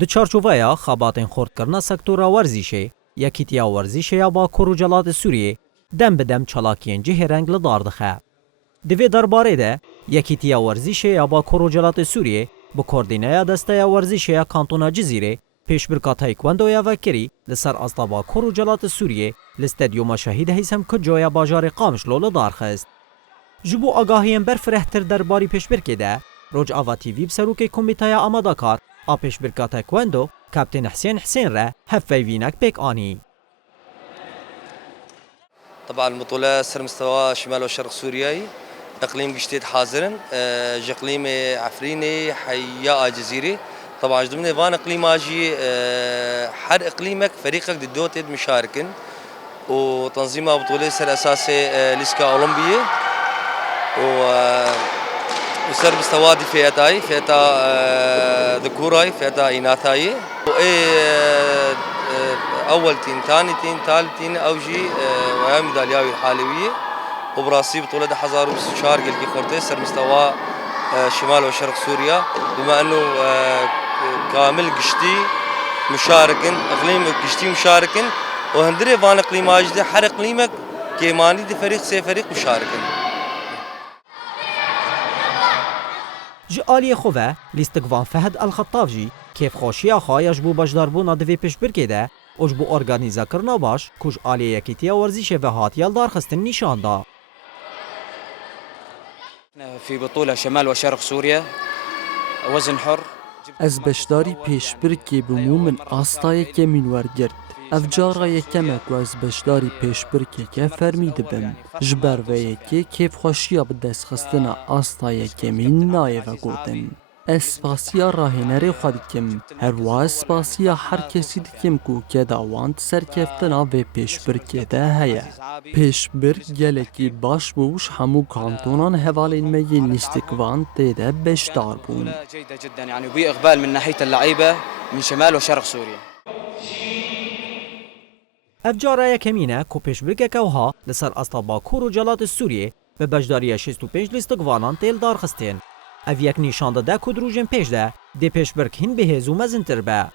Di çarçoveya xabatên xortkirina sektora werzîşê, Yekîtiya Werzîşê Bakur û Celatê Sûriyê dem bi dem çalakiyên cihê reng li dar dixe. Di vê derbarê de Yekîtiya Werzîşê Bakur û Celatê Sûriyê bi koordîneya Desteya Werzîşê Kantona Cizîrê pêşbirka Taekwendoya vekirî li ser asta Bakur û Celatê Sûriyê li Stedyûma Şehîd Heysem Kucoya bajarê Qamişlo li dar xist. Ji bo agahiyên berfirehtir derbarî pêşbirkê de, Rojava TV bi serokê Komîteya Amadakar a pêşbirka Taekwondo Kaptên Hüseyin Hüseyin re hevpeyvînek pêk anî. طبعا البطولة سر مستوى شمال وشرق سوريا اقليم قشتيت حاضرا اقليم عفريني حياء جزيري طبعا ضمن فان اقليم اجي حد اقليمك فريقك ضد مشاركين وتنظيم بطولة سر اساسي ليسكا اولمبيه وسر مستوى فئتاي فئتا ذكوراي فئتا اناثاي اول تين ثاني تين ثالث تين اوجي وهي ميدالياوي الحالويه وبراسي بطوله حزارو بستشار قلقي خورتي سر مستوى شمال وشرق سوريا بما انه كامل قشتي مشاركين اقليم قشتي مشاركين وهندري فان اقليم اجدي حر اقليمك كيماني دي فريق سي فريق مشاركين Ji aliyê xwe ve lîstikvan Fehed Elxettab jî kêfxweşiya xwe ya ji bo beşdarbûna divê pêşbirkê de û ji bo organîzekirina baş ku ji aliyê Yekîtiya Werzîşê ve hatiye li darxistin nîşan da. في بطولة شمال وشرق سوريا وزن حر Ez beşdarî pêşbirkê bûm û min astayekê min wergirt. Ev cara yekeme ku ez beşdarî pêşbirkeke fermî dibim. Ji ber vê yekê kêfxweşiya bi destxistina astayekê min nayê vegotin. Ez spasiya rahênerê xwe dikim. Herwiha ez spasiya her kesî dikim ku keda wan serkeftina vê pêşbirkê de heye. Pêşbirk gelekî baş bû ji hemû kantonan hevalên me yên lîstikvan tê de beşdar bûn. جيدة جدا يعني وبي إقبال من ناحية اللعيبة من شمال وشرق سوريا. Ev cara yekemîn e ku pêşbirkeke wiha li ser asta Bakur û Celatê Sûriyê bi beşdariya 65 lîstikvanan tê li darxistin. Ev yek nîşan dide ku di rojên pêş de dê pêşbirk hîn bihêz û mezintir be.